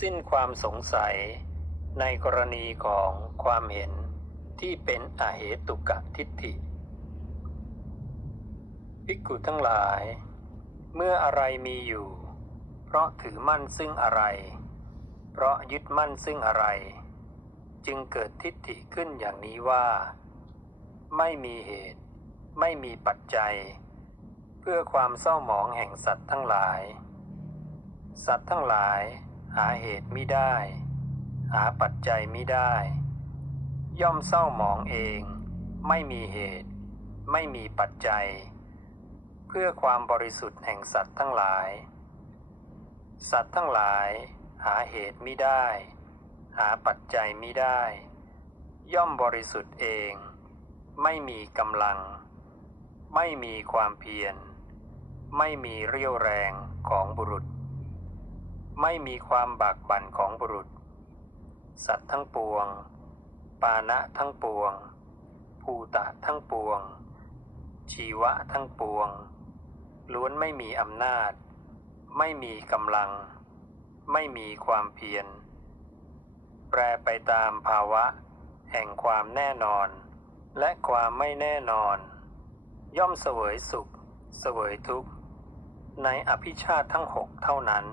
สิ้นความสงสัยในกรณีของความเห็นที่เป็นอเหตุกะทิฏฐิภิกขุทั้งหลาย เมื่ออะไรมีอยู่ เพราะถือมั่นซึ่งอะไร เพราะยึดมั่นซึ่งอะไร จึงเกิดทิฏฐิขึ้นอย่างนี้ว่า ไม่มีเหตุ ไม่มีปัจจัย เพื่อความเศร้าหมองแห่งสัตว์ทั้งหลาย สัตว์ทั้งหลาย หาเหตุไมิได้ หาปัจจัยไมิได้ ย่อมเศร้าหมองเอง ไม่มีเหตุ ไม่มีปัจจัย เพื่อความบริสุทธิ์แห่งสัตว์ทั้งหลาย สัตว์ทั้งหลาย หาเหตุไมิได้ หาปัจจัยไมิได้ ย่อมบริสุทธิ์เอง ไม่มีกำลัง ไม่มีความเพียร ไม่มีเรี่ยวแรงของบุรุษ ไม่มีความบากบั่นของบุรุษ สัตว์ทั้งปวง ปานะทั้งปวง ภูตะทั้งปวง ชีวะทั้งปวง ล้วนไม่มีอำนาจ ไม่มีกำลัง ไม่มีความเพียร แปรไปตามภาวะ แห่งความแน่นอน และความไม่แน่นอน ย่อมเสวยสุข เสวยทุกข์ ในอภิชาติทั้งหกเท่านั้น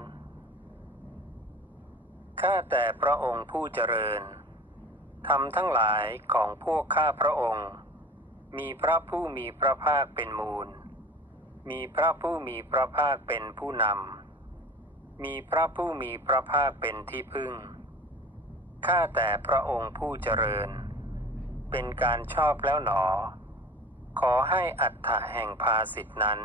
ข้าแต่พระองค์ผู้เจริญธรรมทั้งหลายของพวกข้าพระองค์ มีพระผู้มีพระภาคเป็นมูล มีพระผู้มีพระภาคเป็นผู้นำ มีพระผู้มีพระภาคเป็นที่พึ่ง ข้าแต่พระองค์ผู้เจริญ เป็นการชอบแล้วหนอ ขอให้อัฏฐะแห่งภาสิทธนั้น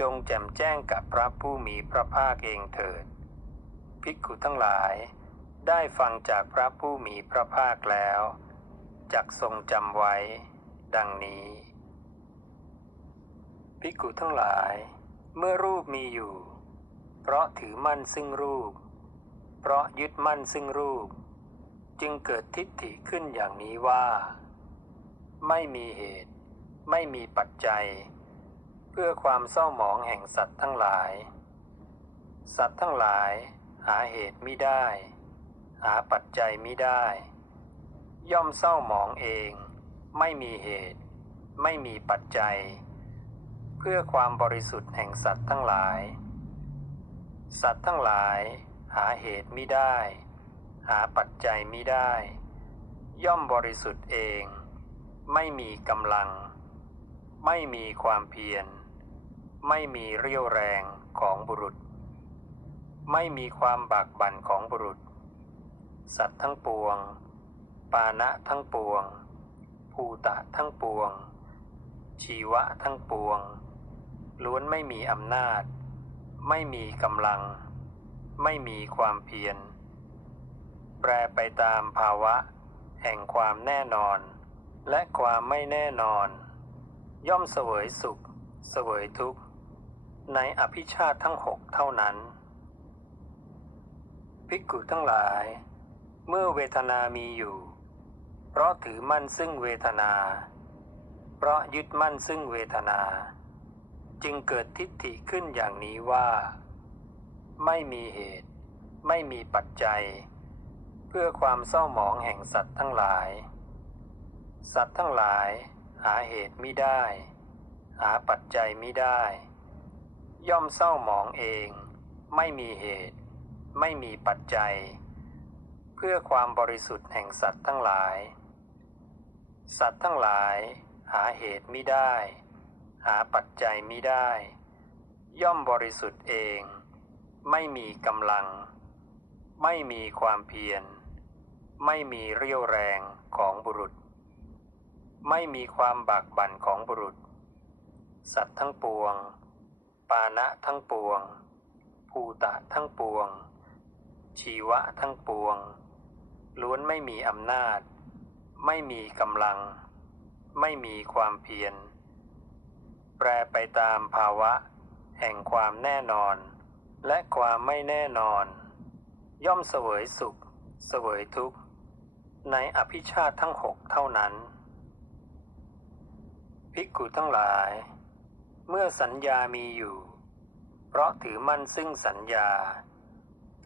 จงแจ่มแจ้งกับพระผู้มีพระภาคเองเถิด ภิกขุทั้งหลาย ได้ฟังจากพระผู้มีพระภาคแล้วจักทรงจำไว้ ดังนี้ ภิกขุทั้งหลาย เมื่อรูปมีอยู่ เพราะถือมั่นซึ่งรูป เพราะยึดมั่นซึ่งรูป จึงเกิดทิฏฐิขึ้นอย่างนี้ว่า ไม่มีเหตุ ไม่มีปัจจัย เพื่อความเศร้าหมองแห่งสัตว์ทั้งหลาย สัตว์ทั้งหลาย หาเหตุมิได้ หาปัจจัยมิได้ ย่อมเศร้าหมองเอง ไม่มีเหตุ ไม่มีปัจจัย เพื่อความบริสุทธิ์แห่งสัตว์ทั้งหลาย สัตว์ทั้งหลายหาเหตุมิได้ หาปัจจัยมิได้ ย่อมบริสุทธิ์เอง ไม่มีกำลัง ไม่มีความเพียร ไม่มีเรี่ยวแรงของบุรุษ ไม่มีความบากบั่นของบุรุษ สัตว์ทั้งปวง ปานะทั้งปวง ภูตะทั้งปวง ชีวะทั้งปวง ล้วนไม่มีอำนาจ ไม่มีกำลัง ไม่มีความเพียร แปรไปตามภาวะ แห่งความแน่นอน และความไม่แน่นอน ย่อมเสวยสุข เสวยทุกข์ ในอภิชาติทั้งหกเท่านั้น ภิกขุทั้งหลาย เมื่อเวทนามีอยู่ เพราะถือมั่นซึ่งเวทนา เพราะยึดมั่นซึ่งเวทนา จึงเกิดทิฏฐิขึ้นอย่างนี้ว่า ไม่มีเหตุ ไม่มีปัจจัย เพื่อความเศร้าหมองแห่งสัตว์ทั้งหลาย สัตว์ทั้งหลายหาเหตุมิได้ หาปัจจัยมิได้ ย่อมเศร้าหมองเอง ไม่มีเหตุ ไม่มีปัจจัย เพื่อความบริสุทธิ์แห่งสัตว์ทั้งหลาย สัตว์ทั้งหลายหาเหตุมิได้ หาปัจจัยมิได้ ย่อมบริสุทธิ์เอง ไม่มีกำลัง ไม่มีความเพียร ไม่มีเรี่ยวแรงของบุรุษ ไม่มีความบากบั่นของบุรุษ สัตว์ทั้งปวง ปานะทั้งปวงภูตะทั้งปวง ชีวะทั้งปวง ล้วนไม่มีอำนาจ ไม่มีกำลัง ไม่มีความเพียร แปรไปตามภาวะ แห่งความแน่นอน และความไม่แน่นอน ย่อมเสวยสุข เสวยทุกข์ ในอภิชาติทั้งหกเท่านั้น ภิกขุทั้งหลาย เมื่อสัญญามีอยู่ เพราะถือมั่นซึ่งสัญญา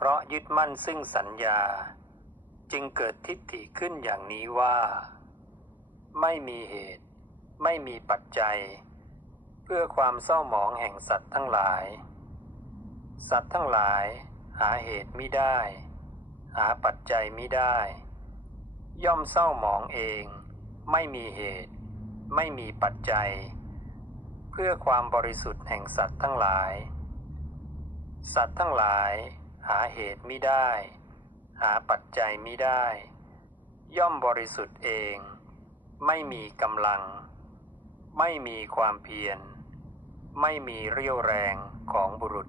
เพราะยึดมั่นซึ่งสัญญา จึงเกิดทิฏฐิขึ้นอย่างนี้ว่า ไม่มีเหตุ ไม่มีปัจจัย เพื่อความเศร้าหมองแห่งสัตว์ทั้งหลาย สัตว์ทั้งหลายหาเหตุมิได้ หาปัจจัยมิได้ ย่อมเศร้าหมองเอง ไม่มีเหตุ ไม่มีปัจจัย เพื่อความบริสุทธิ์แห่งสัตว์ทั้งหลาย สัตว์ทั้งหลาย หาเหตุมิได้ หาปัจจัยมิได้ ย่อมบริสุทธิ์เอง ไม่มีกำลัง ไม่มีความเพียร ไม่มีเรี่ยวแรงของบุรุษ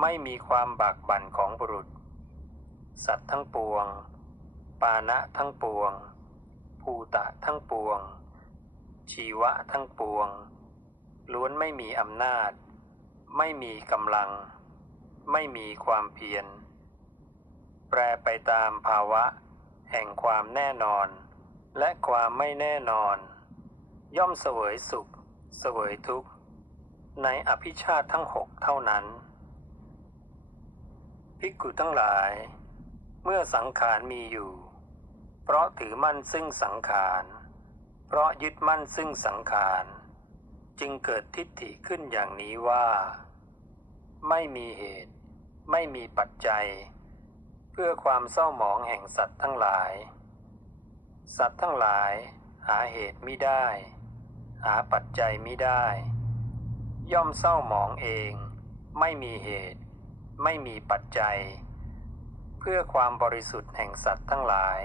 ไม่มีความบากบั่นของบุรุษ สัตว์ทั้งปวง ปานะทั้งปวง ภูตะทั้งปวง ชีวะทั้งปวง ล้วนไม่มีอำนาจ ไม่มีกำลัง ไม่มีความเพียร แปรไปตามภาวะ แห่งความแน่นอน และความไม่แน่นอน ย่อมเสวยสุข เสวยทุกข์ ในอภิชาติทั้งหกเท่านั้น ภิกขุทั้งหลาย เมื่อสังขารมีอยู่ เพราะถือมั่นซึ่งสังขารเพราะยึดมั่นซึ่งสังขาร จึงเกิดทิฏฐิขึ้นอย่างนี้ว่า ไม่มีเหตุ ไม่มีปัจจัย เพื่อความเศร้าหมองแห่งสัตว์ทั้งหลาย สัตว์ทั้งหลายหาเหตุมิได้ หาปัจจัยมิได้ ย่อมเศร้าหมองเอง ไม่มีเหตุ ไม่มีปัจจัย เพื่อความบริสุทธิ์แห่งสัตว์ทั้งหลาย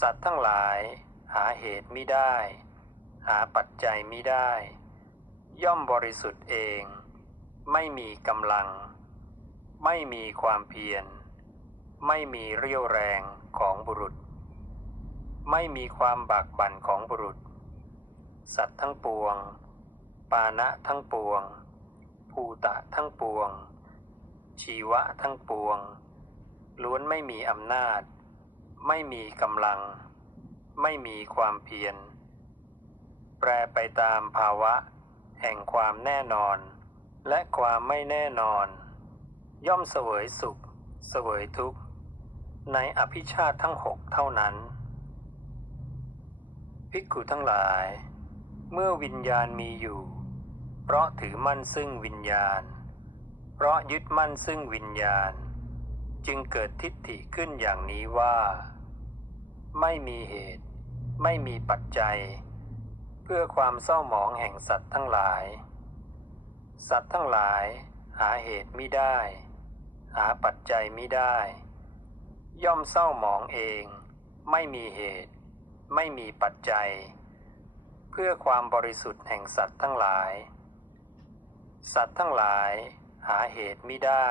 สัตว์ทั้งหลายหาเหตุมิได้ หาปัจจัยมิได้ ย่อมบริสุทธิ์เอง ไม่มีกำลัง ไม่มีความเพียร ไม่มีเรี่ยวแรงของบุรุษ ไม่มีความบากบั่นของบุรุษ สัตว์ทั้งปวง ปานะทั้งปวง ภูตะทั้งปวง ชีวะทั้งปวง ล้วนไม่มีอำนาจ ไม่มีกำลัง ไม่มีความเพียร แปรไปตามภาวะ แห่งความแน่นอน และความไม่แน่นอน ย่อมเสวยสุข เสวยทุกข์ ในอภิชาติทั้งหกเท่านั้น ภิกขุทั้งหลาย เมื่อวิญญาณมีอยู่ เพราะถือมั่นซึ่งวิญญาณ เพราะยึดมั่นซึ่งวิญญาณ จึงเกิดทิฏฐิขึ้นอย่างนี้ว่า ไม่มีเหตุ ไม่มีปัจจัย เพื่อความเศร้าหมองแห่งสัตว์ทั้งหลาย สัตว์ทั้งหลายหาเหตุมิได้ หาปัจจัยมิได้ ย่อมเศร้าหมองเอง ไม่มีเหตุ ไม่มีปัจจัย เพื่อความบริสุทธิ์แห่งสัตว์ทั้งหลาย สัตว์ทั้งหลายหาเหตุมิได้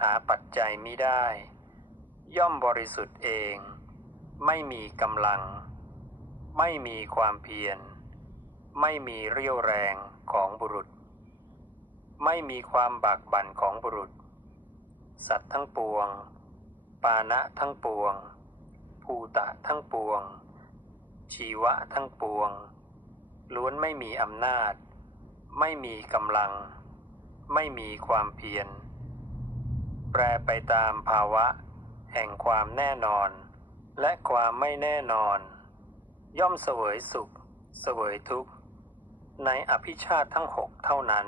หาปัจจัยมิได้ ย่อมบริสุทธิ์เอง ไม่มีกำลัง ไม่มีความเพียร ไม่มีเรี่ยวแรงของบุรุษ ไม่มีความบากบั่นของบุรุษ สัตว์ทั้งปวง ปานะทั้งปวง ภูตะทั้งปวง ชีวะทั้งปวง ล้วนไม่มีอำนาจ ไม่มีกำลัง ไม่มีความเพียร แปรไปตามภาวะ แห่งความแน่นอน และความไม่แน่นอน ย่อมเสวยสุข เสวยทุกข์ ในอภิชาติทั้งหกเท่านั้น